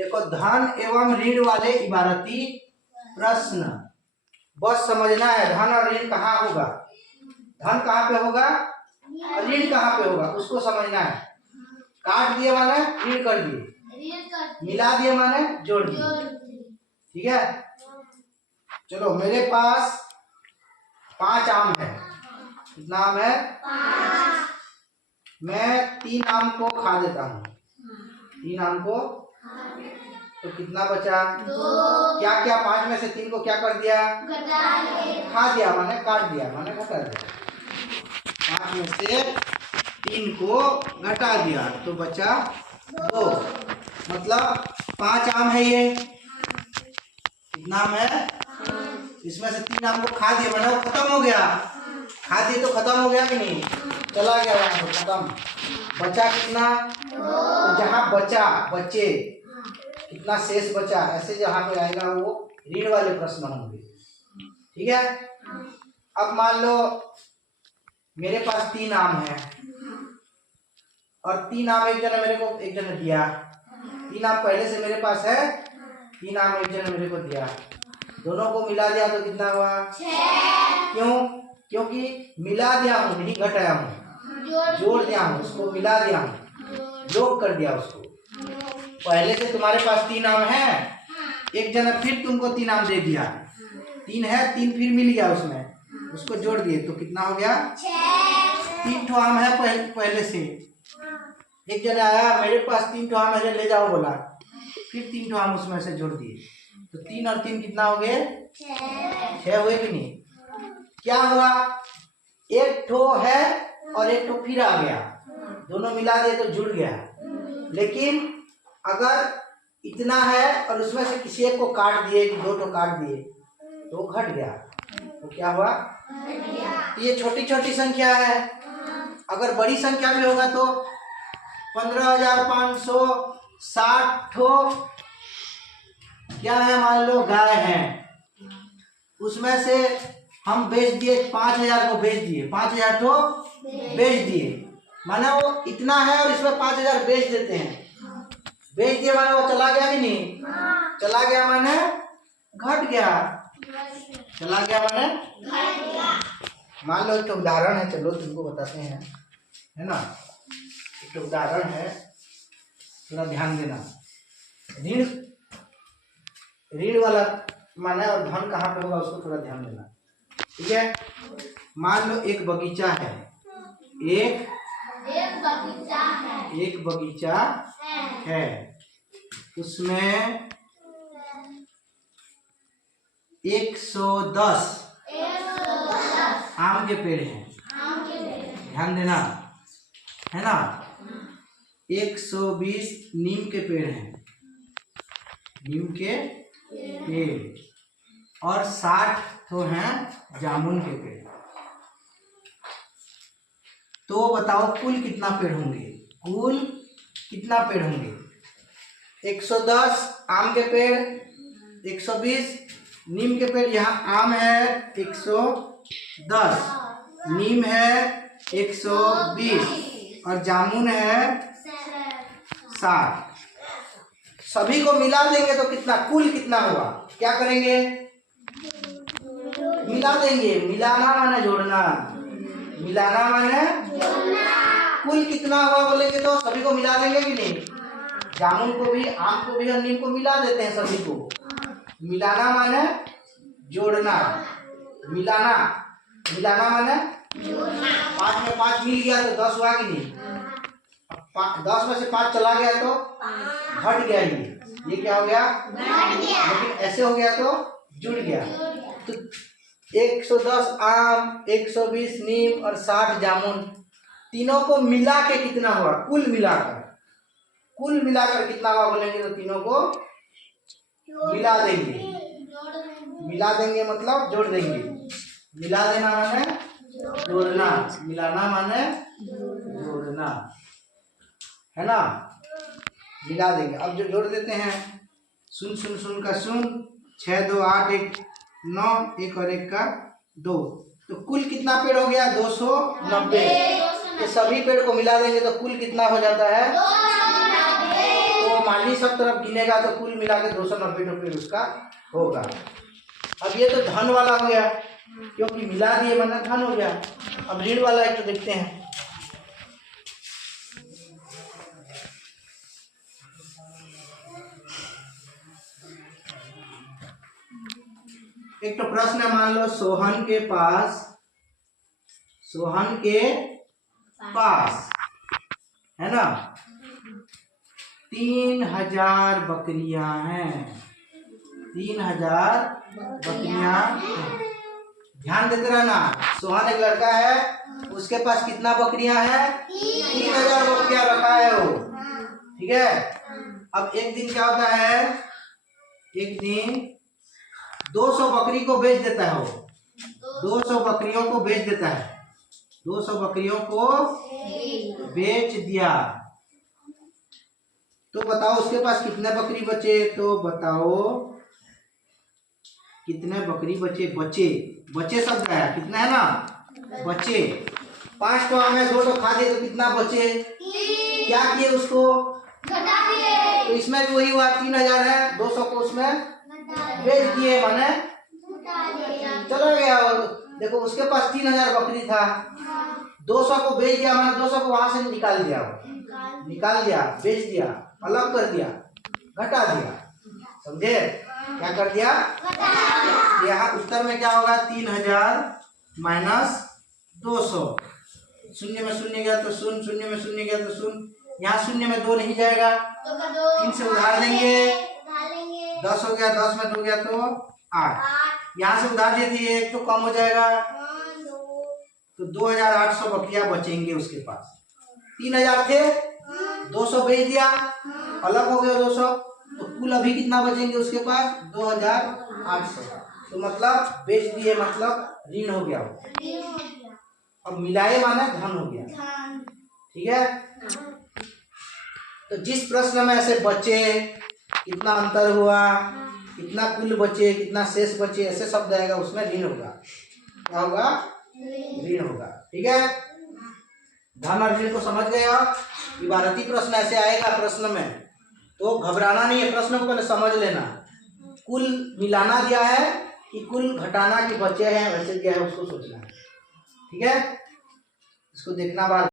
देखो धन एवं ऋण वाले इबारती प्रश्न बस समझना है। धन और ऋण कहाँ होगा, धन कहाँ पे होगा और ऋण कहाँ पे होगा, उसको समझना है। काट दिए माने ऋण कर दिए, मिला दिए माने जोड़ दिए। ठीक है, चलो मेरे पास 5 आम है। कितना आम है? 5। मैं 3 आम को खा देता हूँ। 3 आम को तो कितना बचा? 2। क्या क्या 5 में से 3 को क्या कर दिया? खा दिया माने काट दिया माने घटा दिया। 5 में से 3 को घटा दिया तो बचा 2। मतलब 5 आम है ये। कितना आम है? इसमें से 3 आम को खा दिया माने वो खत्म हो गया। खा दिए तो खत्म हो गया कि नहीं? चला गया वहां से, खत्म। बचा कितना? तो जहाँ बचा बचे कितना शेष बचा, ऐसे जहाँ पे आएगा वो ऋण वाले प्रश्न होंगे। ठीक है, अब मान लो मेरे पास 3 आम है और 3 आम एक जन ने दिया। 3 आम पहले से मेरे पास है, 3 आम एक जन मेरे को दिया। दोनों को मिला दिया तो कितना हुआ? 6। क्यों? क्योंकि मिला दिया हूँ, नहीं घटाया हूँ, जोड़ दिया हूँ, उसको मिला दिया हूँ, योग कर दिया उसको। पहले से तुम्हारे पास 3 आम है, एक जना फिर तुमको 3 आम दे दिया। 3 है, 3 फिर मिल गया उसमें, उसको जोड़ दिए तो कितना हो गया? 6। 3 ठो आम है पहले से। एक जना आया मेरे पास 3 ठो आम है, ले जाओ बोला, फिर 3 ठो आम उसमें से जोड़ दिए तो 3 और 3 कितना हो गए? 6 हुए कि नहीं? क्या हुआ? एक ठो है और एक ठो फिर आ गया, दोनों मिला दिए तो जुड़ गया। लेकिन अगर इतना है और उसमें से किसी एक को काट दिए, 2 ठो काट दिए तो घट गया, तो क्या हुआ? ये छोटी छोटी संख्या है। अगर बड़ी संख्या में होगा तो 15,560 ठो क्या है, मान लो गाय है, उसमें से हम बेच दिए 5,000 को, बेच दिए 5,000 ठो बेच दिए, माना वो इतना है और इसमें 5,000 बेच देते हैं। बेच दिए माने वो चला गया कि नहीं? चला गया माने घट गया, चला गया माने घट गया। मान लो एक उदाहरण है, चलो तुमको बताते हैं, है ना। एक उदाहरण है, थोड़ा ध्यान देना। ऋण वाला माने और धन कहाँ पे होगा उसको थोड़ा ध्यान देना। ठीक है, मान लो एक बगीचा है, एक बगीचा है, उसमें 110 आम के पेड़ हैं। ध्यान देना, है ना। 120 नीम के पेड़ हैं, नीम के पेड़, और 60 तो हैं जामुन के पेड़। तो बताओ कुल कितना पेड़ होंगे? कुल कितना पेड़ होंगे? 110 आम के पेड़, 120 नीम के पेड़। यहाँ आम है 110, नीम है 120 और जामुन है 60। सभी को मिला देंगे तो कितना, कुल कितना हुआ? क्या करेंगे? मिला देंगे। मिलाना माने जोड़ना, मिलाना माने जोड़ना। कुल कितना हुआ बोलेंगे तो सभी को मिला देंगे कि नहीं? जामुन को भी, आम को भी और नीम को मिला देते हैं सभी को। मिलाना माने जोड़ना, मिलाना, मिलाना माने जोड़ना। 5 में 5 मिल गया तो 10 हुआ कि नहीं? 10 में से 5 चला गया तो घट गया। ये क्या हो गया? घट गया। लेकिन ऐसे हो गया तो जुड़ गया। तो 110 आम, 120 नीम और 60 जामुन, तीनों को मिला के कितना हुआ? कुल मिलाकर, कुल मिलाकर कितना हुआ बोलेंगे तो तीनों को मिला देंगे। मिला देंगे मतलब जोड़ देंगे। मिला देना माने जोड़ना, मिलाना माने जोड़ना, है ना। मिला देंगे। अब जो जोड़ देते हैं, सुन सुन सुन का सुन, 6 2 8 1 9, 1 और 1 का 2, तो कुल कितना पेड़ हो गया? 290। तो सभी पेड़ को मिला देंगे तो कुल कितना हो जाता है? 290। तो माली सब तरफ गिनेगा तो कुल मिला के 290 रुपये उसका होगा। अब ये तो धन वाला हो गया, क्योंकि मिला दिए माना धन हो गया। अब ऋण वाला एक तो देखते हैं। एक तो प्रश्न है, मान लो सोहन के पास है ना 3000 बकरियां हैं। 3000 बकरियां हैं। ध्यान देते रहना, सोहन एक लड़का है, उसके पास कितना बकरियां हैं? 3000 बकरियां रखा है वो, ठीक है। अब एक दिन क्या होता है, एक दिन 200 बकरी को बेच देता है वो, 200 बकरियों को बेच देता है, 200 बकरियों को बेच दिया। तो बताओ उसके पास कितने बकरी बचे? तो बताओ कितने बकरी बचे? बचे सब गया, कितना है ना बचे। 5 तो हमें 2 तो खा दिए, तो कितना बचे? क्या किए उसको? घटा दिए। तो इसमें भी वही हुआ, 3000 है, 200 को उसमें बेच दिए, माने चला गया। और देखो उसके पास 3000 बकरी था, 200 को बेच दिया, माने 200 को वहां से निकाल दिया, बेच दिया, अलग कर दिया, घटा दिया। समझे? क्या कर दिया? यहाँ उत्तर में क्या होगा? 3000 माइनस 200। शून्य में शून्य गया तो शून्य, शून्य में शून्य गया तो शून्य। यहाँ शून्य में 2 नहीं जाएगा, 3 से उधार लेंगे, 10 हो गया, 10 में 2 गया तो 8। यहाँ से उधार देती है, एक तो कम हो जाएगा, तो 2800 बकरियां बचेंगे उसके पास। 3000 थे, 200 बेच दिया, अलग हो गया 200, तो कुल अभी कितना बचेंगे उसके पास? 2800। तो मतलब बेच दिए, मतलब ऋण हो गया। अब मिलाए माने धन हो गया, ठीक है। तो जिस प्रश्न में ऐसे बचे, कितना अंतर हुआ, कितना कुल बचे, कितना शेष बचे, ऐसे शब्द आएगा, उसमें ऋण होगा। क्या होगा? ऋण होगा, ठीक है। धन और ऋण को समझ गए आप? इबारती प्रश्न ऐसे आएगा प्रश्न में, तो घबराना नहीं है, प्रश्न को पहले समझ लेना। कुल मिलाना दिया है कि कुल घटाना कि बचे हैं, वैसे क्या है उसको सोचना है, ठीक है। इसको देखना बार